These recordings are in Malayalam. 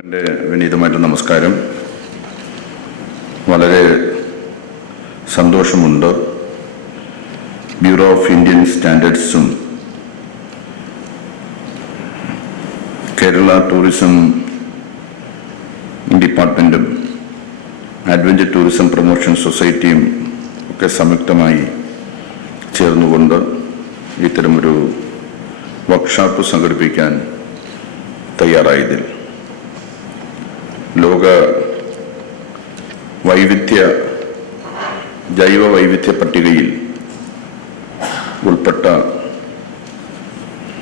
എൻ്റെ വിനീതമായിട്ടുള്ള നമസ്കാരം. വളരെ സന്തോഷമുണ്ട്. ബ്യൂറോ ഓഫ് ഇന്ത്യൻ സ്റ്റാൻഡേർഡ്സും കേരള ടൂറിസം ഡിപ്പാർട്ട്മെൻറ്റും അഡ്വഞ്ചർ ടൂറിസം പ്രൊമോഷൻ സൊസൈറ്റിയും ഒക്കെ സംയുക്തമായി ചേർന്നുകൊണ്ട് ഇത്തരമൊരു വർക്ക്ഷോപ്പ് സംഘടിപ്പിക്കാൻ തയ്യാറായതിൽ ലോക ജൈവ വൈവിധ്യ പട്ടികയിൽ ഉൾപ്പെട്ട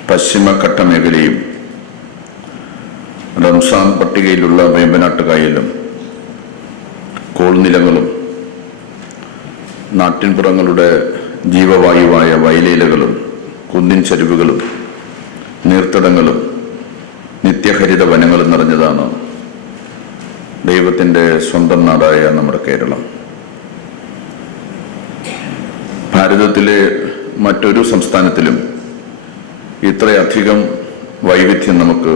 പശ്ചിമഘട്ട മേഖലയും റംസാൻ പട്ടികയിലുള്ള വേമ്പനാട്ടുകായലും കോൾനിലങ്ങളും നാട്ടിൻപുറങ്ങളുടെ ജീവവായുവായ വയലേലകളും കുന്നിൻ ചരിവുകളും നീർത്തടങ്ങളും നിത്യഹരിത വനങ്ങളും നിറഞ്ഞതാണ് ദൈവത്തിൻ്റെ സ്വന്തം നാടായ നമ്മുടെ കേരളം. ഭാരതത്തിലെ മറ്റൊരു സംസ്ഥാനത്തിലും ഇത്രയധികം വൈവിധ്യം നമുക്ക്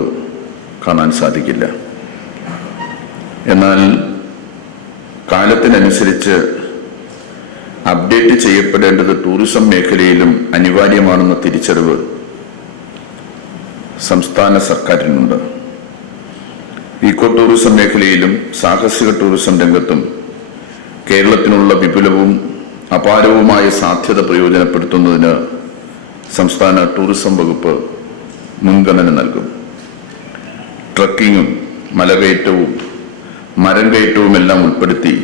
കാണാൻ സാധിക്കില്ല. എന്നാൽ കാലത്തിനനുസരിച്ച് അപ്ഡേറ്റ് ചെയ്യപ്പെടേണ്ടത് ടൂറിസം മേഖലയിലും അനിവാര്യമാണെന്ന തിരിച്ചറിവ് സംസ്ഥാന സർക്കാരിനുണ്ട്. ഈക്കോ ടൂറിസം മേഖലയിലും സാഹസിക ടൂറിസം രംഗത്തും കേരളത്തിനുള്ള വിപുലവും അപാരവുമായ സാധ്യത പ്രയോജനപ്പെടുത്തുന്നതിന് സംസ്ഥാന ടൂറിസം വകുപ്പ് മുൻഗണന നൽകും. ട്രക്കിങ്ങും മലകയറ്റവും മരം കയറ്റവുമെല്ലാം ഉൾപ്പെടുത്തി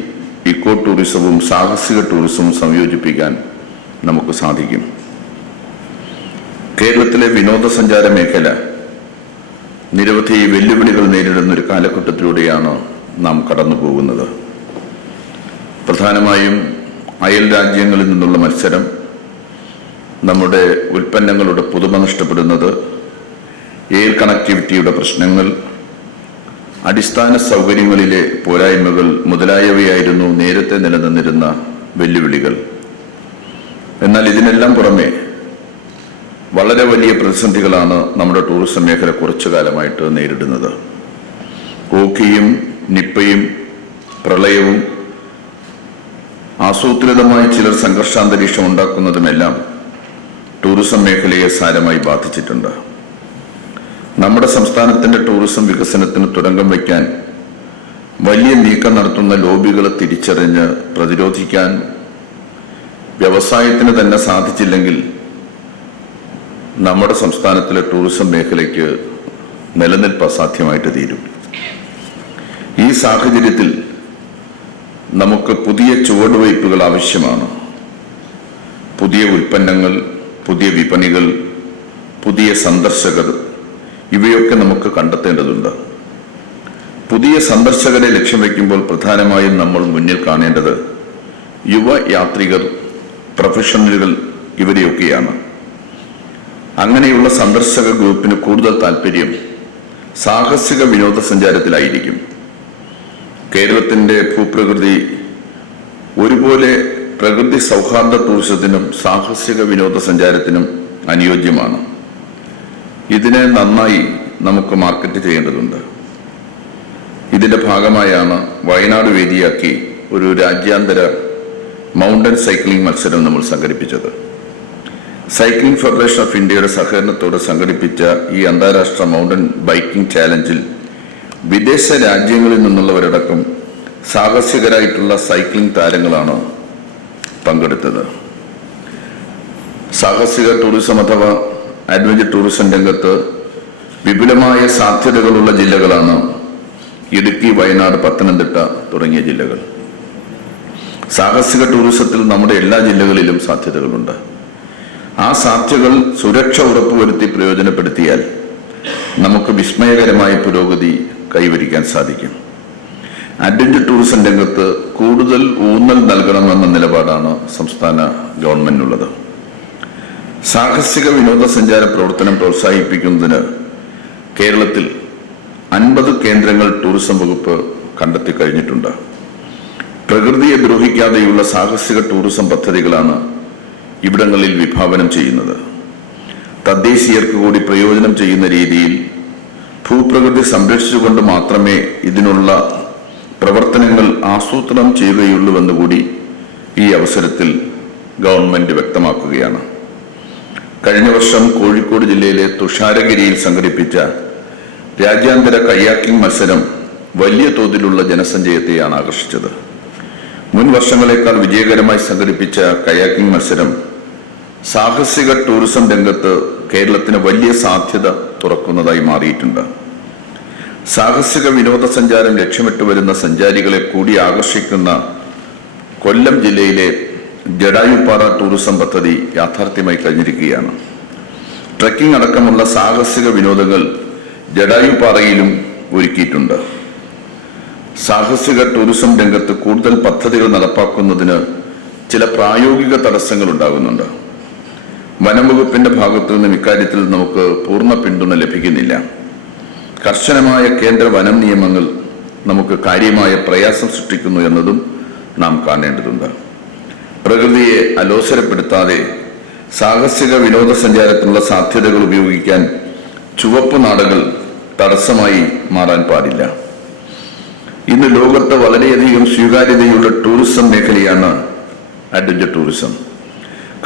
ഇക്കോ ടൂറിസവും സാഹസിക ടൂറിസവും സംയോജിപ്പിക്കാൻ നമുക്ക് സാധിക്കും. കേരളത്തിലെ വിനോദസഞ്ചാര മേഖല നിരവധി വെല്ലുവിളികൾ നേരിടുന്ന ഒരു കാലഘട്ടത്തിലൂടെയാണ് നാം കടന്നു പോകുന്നത്. പ്രധാനമായും അയൽ രാജ്യങ്ങളിൽ നിന്നുള്ള മത്സരം, നമ്മുടെ ഉൽപ്പന്നങ്ങളുടെ പുതുമ നഷ്ടപ്പെടുന്നത്, എയർ കണക്ടിവിറ്റിയുടെ പ്രശ്നങ്ങൾ, അടിസ്ഥാന സൗകര്യങ്ങളിലെ പോരായ്മകൾ മുതലായവയായിരുന്നു നേരത്തെ നിലനിന്നിരുന്ന വെല്ലുവിളികൾ. എന്നാൽ ഇതിനെല്ലാം പുറമെ വളരെ വലിയ പ്രതിസന്ധികളാണ് നമ്മുടെ ടൂറിസം മേഖല കുറച്ചു കാലമായിട്ട് നേരിടുന്നത്. ഓഖിയും നിപ്പയും പ്രളയവും ആസൂത്രിതമായി ചിലർ സംഘർഷാന്തരീക്ഷം ഉണ്ടാക്കുന്നതുമെല്ലാം ടൂറിസം മേഖലയെ സാരമായി ബാധിച്ചിട്ടുണ്ട്. നമ്മുടെ സംസ്ഥാനത്തിന്റെ ടൂറിസം വികസനത്തിന് തുരങ്കം വയ്ക്കാൻ വലിയ നീക്കം നടത്തുന്ന ലോബികളെ തിരിച്ചറിഞ്ഞ് പ്രതിരോധിക്കാൻ വ്യവസായത്തിന് തന്നെ സാധിച്ചില്ലെങ്കിൽ നമ്മുടെ സംസ്ഥാനത്തിലെ ടൂറിസം മേഖലയ്ക്ക് നിലനിൽപ്പ് അസാധ്യമായിട്ട് തീരും. ഈ സാഹചര്യത്തിൽ നമുക്ക് പുതിയ ചുവടുവയ്പ്പുകൾ ആവശ്യമാണ്. പുതിയ ഉൽപ്പന്നങ്ങൾ, പുതിയ വിപണികൾ, പുതിയ സന്ദർശകർ, ഇവയൊക്കെ നമുക്ക് കണ്ടെത്തേണ്ടതുണ്ട്. പുതിയ സന്ദർശകരെ ലക്ഷ്യം വയ്ക്കുമ്പോൾ പ്രധാനമായും നമ്മൾ മുന്നിൽ കാണേണ്ടത് യുവ യാത്രികർ, പ്രൊഫഷണലുകൾ, ഇവരെയൊക്കെയാണ്. അങ്ങനെയുള്ള സന്ദർശക ഗ്രൂപ്പിന് കൂടുതൽ താല്പര്യം സാഹസിക വിനോദസഞ്ചാരത്തിലായിരിക്കും. കേരളത്തിന്റെ ഭൂപ്രകൃതി ഒരുപോലെ പ്രകൃതി സൗഹാർദ്ദ ടൂറിസത്തിനും സാഹസിക വിനോദസഞ്ചാരത്തിനും അനുയോജ്യമാണ്. ഇതിനെ നന്നായി നമുക്ക് മാർക്കറ്റ് ചെയ്യേണ്ടതുണ്ട്. ഇതിന്റെ ഭാഗമായാണ് വയനാട് വേദിയാക്കി ഒരു രാജ്യാന്തര മൗണ്ടൻ സൈക്ലിംഗ് മത്സരം നമ്മൾ സംഘടിപ്പിച്ചത്. സൈക്ലിംഗ് ഫെഡറേഷൻ ഓഫ് ഇന്ത്യയുടെ സഹകരണത്തോടെ സംഘടിപ്പിച്ച ഈ അന്താരാഷ്ട്ര മൗണ്ടൻ ബൈക്കിംഗ് ചാലഞ്ചിൽ വിദേശ രാജ്യങ്ങളിൽ നിന്നുള്ളവരടക്കം സാഹസികരായിട്ടുള്ള സൈക്ലിംഗ് താരങ്ങളാണ് പങ്കെടുത്തത്. സാഹസിക ടൂറിസം അഥവാ അഡ്വഞ്ചർ ടൂറിസം രംഗത്ത് വിപുലമായ സാധ്യതകളുള്ള ജില്ലകളാണ് ഇടുക്കി, വയനാട്, പത്തനംതിട്ട തുടങ്ങിയ ജില്ലകൾ. സാഹസിക ടൂറിസത്തിൽ നമ്മുടെ എല്ലാ ജില്ലകളിലും സാധ്യതകളുണ്ട്. ആ സാധ്യതകൾ സുരക്ഷ ഉറപ്പുവരുത്തി പ്രയോജനപ്പെടുത്തിയാൽ നമുക്ക് വിസ്മയകരമായ പുരോഗതി കൈവരിക്കാൻ സാധിക്കും. അഡ്വഞ്ചർ ടൂറിസം രംഗത്ത് കൂടുതൽ ഊന്നൽ നൽകണമെന്ന നിലപാടാണ് സംസ്ഥാന ഗവൺമെന്റിനുള്ളത്. സാഹസിക വിനോദസഞ്ചാര പ്രവർത്തനം പ്രോത്സാഹിപ്പിക്കുന്നതിന് കേരളത്തിൽ 50 കേന്ദ്രങ്ങൾ ടൂറിസം വകുപ്പ് കണ്ടെത്തി കഴിഞ്ഞിട്ടുണ്ട്. പ്രകൃതിയെ ദ്രോഹിക്കാതെയുള്ള സാഹസിക ടൂറിസം പദ്ധതികളാണ് ഇവിടങ്ങളിൽ വിഭാവനം ചെയ്യുന്നത്. തദ്ദേശീയർക്ക് കൂടി പ്രയോജനം ചെയ്യുന്ന രീതിയിൽ ഭൂപ്രകൃതി സംരക്ഷിച്ചുകൊണ്ട് മാത്രമേ ഇതിനുള്ള പ്രവർത്തനങ്ങൾ ആസൂത്രണം ചെയ്യുകയുള്ളൂവെന്ന് കൂടി ഈ അവസരത്തിൽ ഗവൺമെന്റ് വ്യക്തമാക്കുകയാണ്. കഴിഞ്ഞ വർഷം കോഴിക്കോട് ജില്ലയിലെ തുഷാരഗിരിയിൽ സംഘടിപ്പിച്ച രാജ്യാന്തര കയാക്കിംഗ് മത്സരം വലിയ തോതിലുള്ള ജനസഞ്ചയത്തെയാണ് ആകർഷിച്ചത്. മുൻ വർഷങ്ങളെക്കാൾ വിജയകരമായി സംഘടിപ്പിച്ച കയാക്കിംഗ് മത്സരം സാഹസിക ടൂറിസം രംഗത്ത് കേരളത്തിന് വലിയ സാധ്യത തുറക്കുന്നതായി മാറിയിട്ടുണ്ട്. സാഹസിക വിനോദസഞ്ചാരം ലക്ഷ്യമിട്ട് വരുന്ന സഞ്ചാരികളെ കൂടി ആകർഷിക്കുന്ന കൊല്ലം ജില്ലയിലെ ജടായുപ്പാറ ടൂറിസം പദ്ധതി യാഥാർത്ഥ്യമായി കഴിഞ്ഞിരിക്കുകയാണ്. ട്രക്കിംഗ് അടക്കമുള്ള സാഹസിക വിനോദങ്ങൾ ജടായുപ്പാറയിലും ഒരുക്കിയിട്ടുണ്ട്. സാഹസിക ടൂറിസം രംഗത്ത് കൂടുതൽ പദ്ധതികൾ നടപ്പാക്കുന്നതിന് ചില പ്രായോഗിക തടസ്സങ്ങൾ ഉണ്ടാകുന്നുണ്ട്. വനം വകുപ്പിന്റെ ഭാഗത്തു നിന്നും ഇക്കാര്യത്തിൽ നമുക്ക് പൂർണ്ണ പിന്തുണ ലഭിക്കുന്നില്ല. കർശനമായ കേന്ദ്ര വനം നിയമങ്ങൾ നമുക്ക് കാര്യമായ പ്രയാസം സൃഷ്ടിക്കുന്നു എന്നതും നാം കാണേണ്ടതുണ്ട്. പ്രകൃതിയെ അലോസരപ്പെടുത്താതെ സാഹസിക വിനോദസഞ്ചാരത്തിനുള്ള സാധ്യതകൾ ഉപയോഗിക്കാൻ ചുവപ്പ് നാടകൾ തടസ്സമായി മാറാൻ പാടില്ല. ഇന്ന് ലോകത്ത് വളരെയധികം സ്വീകാര്യതയുള്ള ടൂറിസം മേഖലയാണ് അഡ്വഞ്ചർ ടൂറിസം.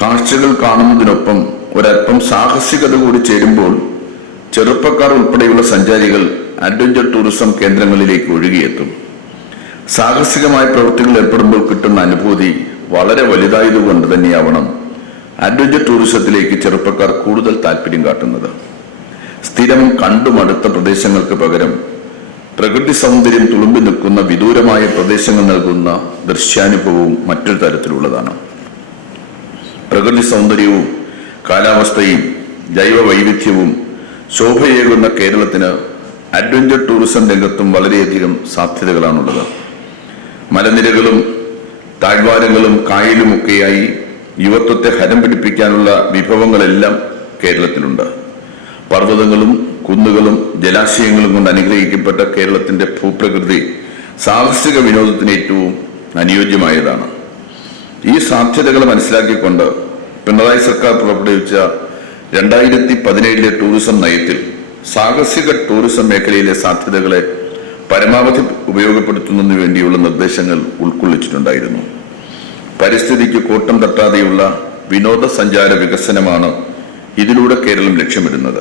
കാഴ്ചകൾ കാണുന്നതിനൊപ്പം ഒരൽപ്പം സാഹസികത കൂടി ചേരുമ്പോൾ ചെറുപ്പക്കാർ ഉൾപ്പെടെയുള്ള സഞ്ചാരികൾ അഡ്വഞ്ചർ ടൂറിസം കേന്ദ്രങ്ങളിലേക്ക് ഒഴുകിയെത്തും. സാഹസികമായ പ്രവൃത്തികളിൽ ഏർപ്പെടുമ്പോൾ കിട്ടുന്ന അനുഭൂതി വളരെ വലുതായതുകൊണ്ട് തന്നെയാവണം അഡ്വഞ്ചർ ടൂറിസത്തിലേക്ക് ചെറുപ്പക്കാർ കൂടുതൽ താല്പര്യം കാട്ടുന്നത്. സ്ഥിരം കണ്ടുമടുത്ത പ്രദേശങ്ങൾക്ക് പകരം പ്രകൃതി സൗന്ദര്യം തുളുമ്പി നിൽക്കുന്ന വിദൂരമായ പ്രദേശങ്ങൾ നൽകുന്ന ദൃശ്യാനുഭവവും മറ്റൊരു തരത്തിലുള്ളതാണ്. പ്രകൃതി സൗന്ദര്യവും കാലാവസ്ഥയും ജൈവ വൈവിധ്യവും ശോഭയേകുന്ന കേരളത്തിന് അഡ്വഞ്ചർ ടൂറിസം രംഗത്തും വളരെയധികം സാധ്യതകളാണുള്ളത്. മലനിരകളും താഴ്വാരങ്ങളും കായലുമൊക്കെയായി യുവത്വത്തെ ഹരം പിടിപ്പിക്കാനുള്ള വിഭവങ്ങളെല്ലാം കേരളത്തിലുണ്ട്. പർവ്വതങ്ങളും കുന്നുകളും ജലാശയങ്ങളും കൊണ്ട് അനുഗ്രഹിക്കപ്പെട്ട കേരളത്തിന്റെ ഭൂപ്രകൃതി സാഹസിക വിനോദത്തിന് ഏറ്റവും അനുയോജ്യമായതാണ്. ഈ സാധ്യതകൾ മനസ്സിലാക്കിക്കൊണ്ട് പിണറായി സർക്കാർ പുറപ്പെടുവിച്ച 2017 ടൂറിസം നയത്തിൽ സാഹസിക ടൂറിസം മേഖലയിലെ സാധ്യതകളെ പരമാവധി ഉപയോഗപ്പെടുത്തുന്നതിനു വേണ്ടിയുള്ള നിർദ്ദേശങ്ങൾ ഉൾക്കൊള്ളിച്ചിട്ടുണ്ടായിരുന്നു. പരിസ്ഥിതിക്ക് കോട്ടം തട്ടാതെയുള്ള വിനോദസഞ്ചാര വികസനമാണ് ഇതിലൂടെ കേരളം ലക്ഷ്യമിടുന്നത്.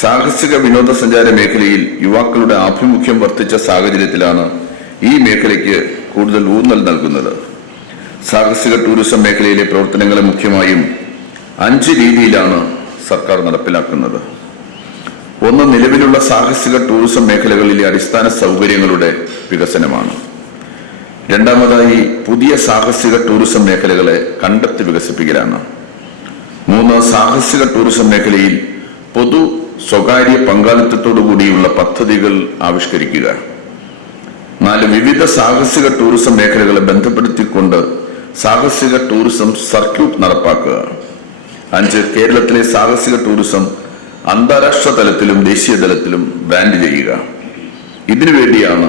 സാഹസിക വിനോദസഞ്ചാര മേഖലയിൽ യുവാക്കളുടെ ആഭിമുഖ്യം വർദ്ധിച്ച സാഹചര്യത്തിലാണ് ഈ മേഖലയ്ക്ക് കൂടുതൽ ഊന്നൽ നൽകുന്നത്. സാഹസിക ടൂറിസം മേഖലയിലെ പ്രവർത്തനങ്ങളെ മുഖ്യമായും 5 രീതിയിലാണ് സർക്കാർ നടപ്പിലാക്കുന്നത്. ഒന്ന്, നിലവിലുള്ള സാഹസിക ടൂറിസം മേഖലകളിലെ അടിസ്ഥാന സൗകര്യങ്ങളുടെ വികസനമാണ്. രണ്ടാമതായി, പുതിയ സാഹസിക ടൂറിസം മേഖലകളെ കണ്ടെത്തി വികസിപ്പിക്കലാണ്. 3, സാഹസിക ടൂറിസം മേഖലയിൽ പൊതു സ്വകാര്യ പങ്കാളിത്തത്തോടുകൂടിയുള്ള പദ്ധതികൾ ആവിഷ്കരിക്കുക. 4, വിവിധ സാഹസിക ടൂറിസം മേഖലകളെ ബന്ധപ്പെടുത്തിക്കൊണ്ട് സാഹസിക ടൂറിസം സർക്യൂട്ട് നടപ്പാക്കുക. 5, കേരളത്തിലെ സാഹസിക ടൂറിസം അന്താരാഷ്ട്ര തലത്തിലും ദേശീയ തലത്തിലും ബ്രാൻഡ് ചെയ്യുക. ഇതിനുവേണ്ടിയാണ്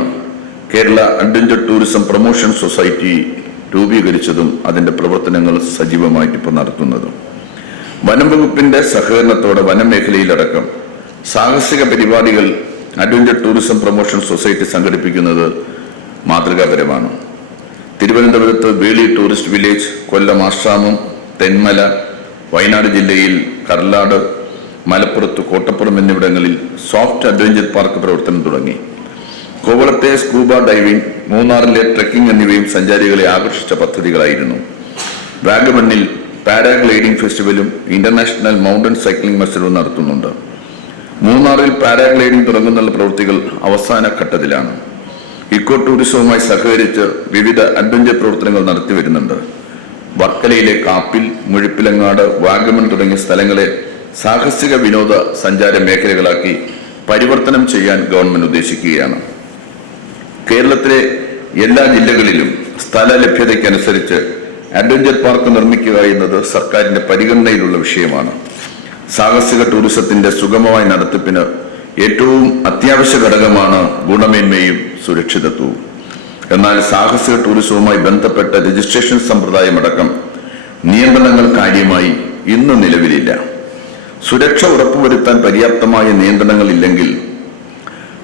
Kerala adventure tourism promotion society രൂപീകരിച്ചതും അതിന്റെ പ്രവർത്തനങ്ങൾ സജീവമായിട്ട് ഇപ്പോൾ നടത്തുന്നതും. വനം വകുപ്പിന്റെ സഹകരണത്തോടെ വനമേഖലയിലടക്കം സാഹസിക പരിപാടികൾ അഡ്വഞ്ചർ ടൂറിസം പ്രൊമോഷൻ സൊസൈറ്റി സംഘടിപ്പിക്കുന്നത് മാതൃകാപരമാണ്. തിരുവനന്തപുരത്ത് വേളി ടൂറിസ്റ്റ് വില്ലേജ്, കൊല്ലം ആശ്രാമം, തെന്മല, വയനാട് ജില്ലയിൽ കർലാട്, മലപ്പുറത്ത് കോട്ടപ്പുറം എന്നിവിടങ്ങളിൽ സോഫ്റ്റ് അഡ്വഞ്ചർ പാർക്ക് പ്രവർത്തനം തുടങ്ങി. കോവളത്തെ സ്കൂബ ഡൈവിംഗ്, മൂന്നാറിലെ ട്രെക്കിംഗ് എന്നിവയും സഞ്ചാരികളെ ആകർഷിച്ച പദ്ധതികളായിരുന്നു. വാഗമണ്ണിൽ പാരാഗ്ലൈഡിംഗ് ഫെസ്റ്റിവലും ഇന്റർനാഷണൽ മൗണ്ടൻ സൈക്ലിംഗ് മത്സരവും നടത്തുന്നുണ്ട്. മൂന്നാറിൽ പാരാഗ്ലൈഡിംഗ് തുടങ്ങുന്നുള്ള പ്രവൃത്തികൾ അവസാന ഘട്ടത്തിലാണ്. ഇക്കോ ടൂറിസവുമായി സഹകരിച്ച് വിവിധ അഡ്വഞ്ചർ പ്രവർത്തനങ്ങൾ നടത്തിവരുന്നുണ്ട്. വർക്കലയിലെ കാപ്പിൽ, മുഴുപ്പിലങ്ങാട്, വാഗമൺ തുടങ്ങിയ സ്ഥലങ്ങളെ സാഹസിക വിനോദ സഞ്ചാര മേഖലകളാക്കി പരിവർത്തനം ചെയ്യാൻ ഗവൺമെന്റ് ഉദ്ദേശിക്കുകയാണ്. കേരളത്തിലെ എല്ലാ ജില്ലകളിലും സ്ഥല ലഭ്യതയ്ക്കനുസരിച്ച് അഡ്വഞ്ചർ പാർക്ക് നിർമ്മിക്കുക എന്നത് സർക്കാരിന്റെ പരിഗണനയിലുള്ള വിഷയമാണ്. സാഹസിക ടൂറിസത്തിന്റെ സുഗമമായ നടത്തിപ്പിന് ഏറ്റവും അത്യാവശ്യ ഘടകമാണ് ഗുണമേന്മയും സുരക്ഷിതത്വവും. എന്നാൽ സാഹസിക ടൂറിസവുമായി ബന്ധപ്പെട്ട രജിസ്ട്രേഷൻ സമ്പ്രദായമടക്കം നിയന്ത്രണങ്ങൾ കാര്യമായി ഇന്ന് നിലവിലില്ല. സുരക്ഷ ഉറപ്പുവരുത്താൻ പര്യാപ്തമായ നിയന്ത്രണങ്ങൾ ഇല്ലെങ്കിൽ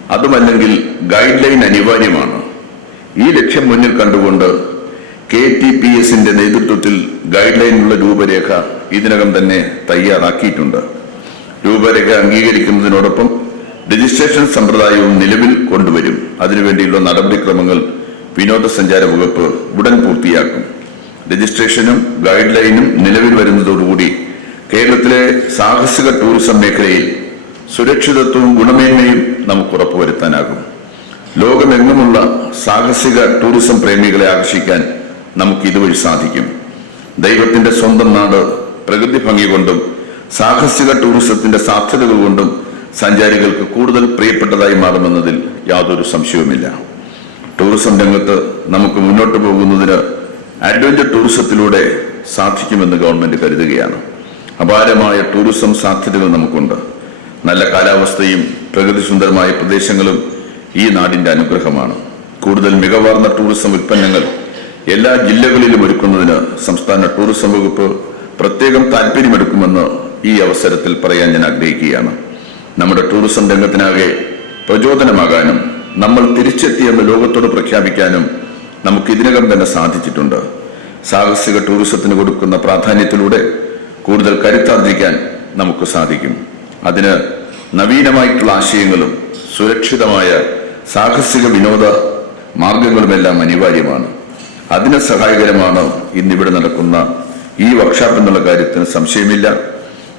അതുമല്ലെങ്കിൽ ഗൈഡ് ലൈൻ അനിവാര്യമാണ്. ഈ ലക്ഷ്യം മുന്നിൽ കണ്ടുകൊണ്ട് KATPSന്റെ നേതൃത്വത്തിൽ ഗൈഡ് ലൈനുള്ള രൂപരേഖ ഇതിനകം തന്നെ തയ്യാറാക്കിയിട്ടുണ്ട്. രൂപരേഖ അംഗീകരിക്കുന്നതിനോടൊപ്പം രജിസ്ട്രേഷൻ സമ്പ്രദായവും നിലവിൽ കൊണ്ടുവരും. അതിനുവേണ്ടിയുള്ള നടപടിക്രമങ്ങൾ വിനോദസഞ്ചാര വകുപ്പ് ഉടൻ പൂർത്തിയാക്കും. രജിസ്ട്രേഷനും ഗൈഡ് ലൈനും നിലവിൽ വരുന്നതോടുകൂടി കേരളത്തിലെ സാഹസിക ടൂറിസം മേഖലയിൽ സുരക്ഷിതത്വവും ഗുണമേന്മയും നമുക്ക് ഉറപ്പുവരുത്താനാകും. ലോകമെങ്ങുമുള്ള സാഹസിക ടൂറിസം പ്രേമികളെ ആകർഷിക്കാൻ നമുക്ക് ഇതുവഴി സാധിക്കും. ദൈവത്തിന്റെ സ്വന്തം നാട് പ്രകൃതി ഭംഗി കൊണ്ടും സാഹസിക ടൂറിസത്തിന്റെ സാധ്യതകൾ കൊണ്ടും സഞ്ചാരികൾക്ക് കൂടുതൽ പ്രിയപ്പെട്ടതായി മാറുമെന്നതിൽ യാതൊരു സംശയവുമില്ല. ടൂറിസം രംഗത്ത് നമുക്ക് മുന്നോട്ട് പോകുന്നതിന് അഡ്വഞ്ചർ ടൂറിസത്തിലൂടെ സാധിക്കുമെന്ന് ഗവൺമെന്റ് കരുതുകയാണ്. അപാരമായ ടൂറിസം സാധ്യതകൾ നമുക്കുണ്ട്. നല്ല കാലാവസ്ഥയും പ്രകൃതി സുന്ദരമായ പ്രദേശങ്ങളും ഈ നാടിന്റെ അനുഗ്രഹമാണ്. കൂടുതൽ മികവാർന്ന ടൂറിസം ഉൽപ്പന്നങ്ങൾ എല്ലാ ജില്ലകളിലും ഒരുക്കുന്നതിന് സംസ്ഥാന ടൂറിസം വകുപ്പ് പ്രത്യേകം താല്പര്യമെടുക്കുമെന്ന് ഈ അവസരത്തിൽ പറയാൻ ഞാൻ ആഗ്രഹിക്കുകയാണ്. നമ്മുടെ ടൂറിസം രംഗത്തിനാകെ പ്രചോദനമാകാനും നമ്മൾ തിരിച്ചെത്തിയെന്ന് ലോകത്തോട് പ്രഖ്യാപിക്കാനും നമുക്ക് ഇതിനകം തന്നെ സാധിച്ചിട്ടുണ്ട്. സാഹസിക ടൂറിസത്തിന് കൊടുക്കുന്ന പ്രാധാന്യത്തിലൂടെ കൂടുതൽ കരുത്താർജിക്കാൻ നമുക്ക് സാധിക്കും. അതിന് നവീനമായിട്ടുള്ള ആശയങ്ങളും സുരക്ഷിതമായ സാഹസിക വിനോദ മാർഗങ്ങളുമെല്ലാം അനിവാര്യമാണ്. അതിന് സഹായകരമാണ് ഇന്നിവിടെ നടക്കുന്ന ഈ വർക്ക്ഷോപ്പ് എന്നുള്ള കാര്യത്തിന് സംശയമില്ല.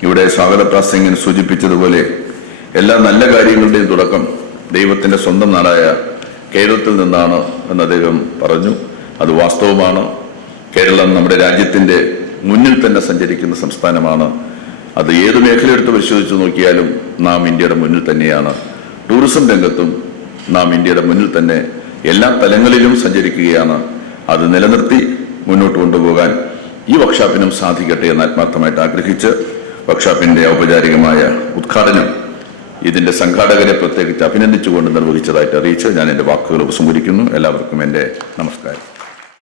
ഇവിടെ സ്വാഗത പ്രാസംഗികൻ സൂചിപ്പിച്ചതുപോലെ എല്ലാ നല്ല കാര്യങ്ങളുടെയും തുടക്കം ദൈവത്തിന്റെ സ്വന്തം നാടായ കേരളത്തിൽ നിന്നാണ് എന്ന് അദ്ദേഹം പറഞ്ഞു. അത് വാസ്തവമാണ്. കേരളം നമ്മുടെ രാജ്യത്തിന്റെ മുന്നിൽ തന്നെ സഞ്ചരിക്കുന്ന സംസ്ഥാനമാണ്. അത് ഏത് മേഖല എടുത്ത് പരിശോധിച്ച് നോക്കിയാലും നാം ഇന്ത്യയുടെ മുന്നിൽ തന്നെയാണ്. ടൂറിസം രംഗത്തും നാം ഇന്ത്യയുടെ മുന്നിൽ തന്നെ എല്ലാ തലങ്ങളിലും സഞ്ചരിക്കുകയാണ്. അത് നിലനിർത്തി മുന്നോട്ട് കൊണ്ടുപോകാൻ ഈ വർക്ക്ഷോപ്പിനും സാധിക്കട്ടെ എന്ന് ആത്മാർത്ഥമായിട്ട് ആഗ്രഹിച്ച് വർക്ക്ഷോപ്പിന്റെ ഔപചാരികമായ ഉദ്ഘാടനം ഇതിന്റെ സംഘാടകരെ പ്രത്യേകിച്ച് അഭിനന്ദിച്ചുകൊണ്ട് നിർവഹിച്ചതായിട്ട് അറിയിച്ച് ഞാൻ എന്റെ വാക്കുകൾ ഉപസംഹരിക്കുന്നു. എല്ലാവർക്കും എന്റെ നമസ്കാരം.